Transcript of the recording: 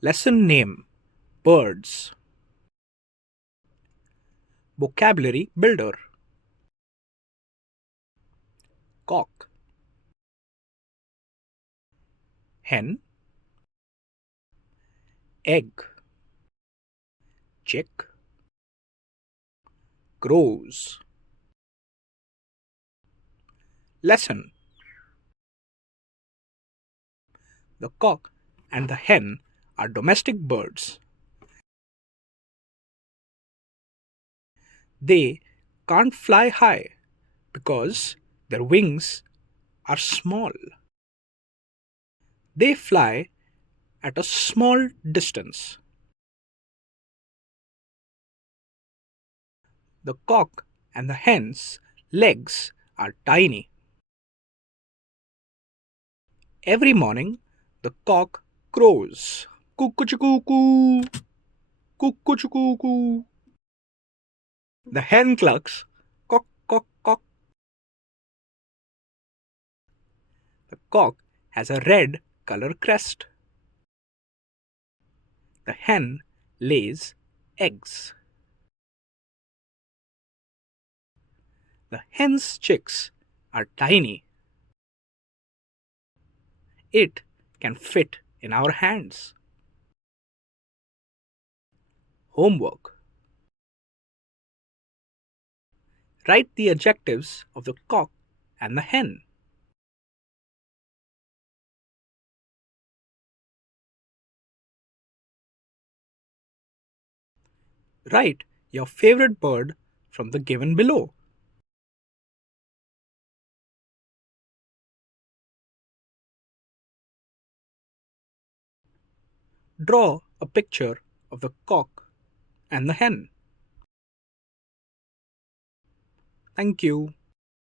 Lesson name: Birds. Vocabulary builder: cock, hen, egg, chick, crows. Lesson: the cock and the hen are domestic birds. They can't fly high because their wings are small. They fly at a small distance. The cock and the hen's legs are tiny. Every morning, the cock crows. Cuckoo, cuckoo. The hen clucks. Cock, cock, cock. The cock has a red color crest. The hen lays eggs. The hen's chicks are tiny. It can fit in our hands. Homework: write the adjectives of the cock and the hen. Write your favorite bird from the given below. Draw a picture of the cock and the hen. Thank you.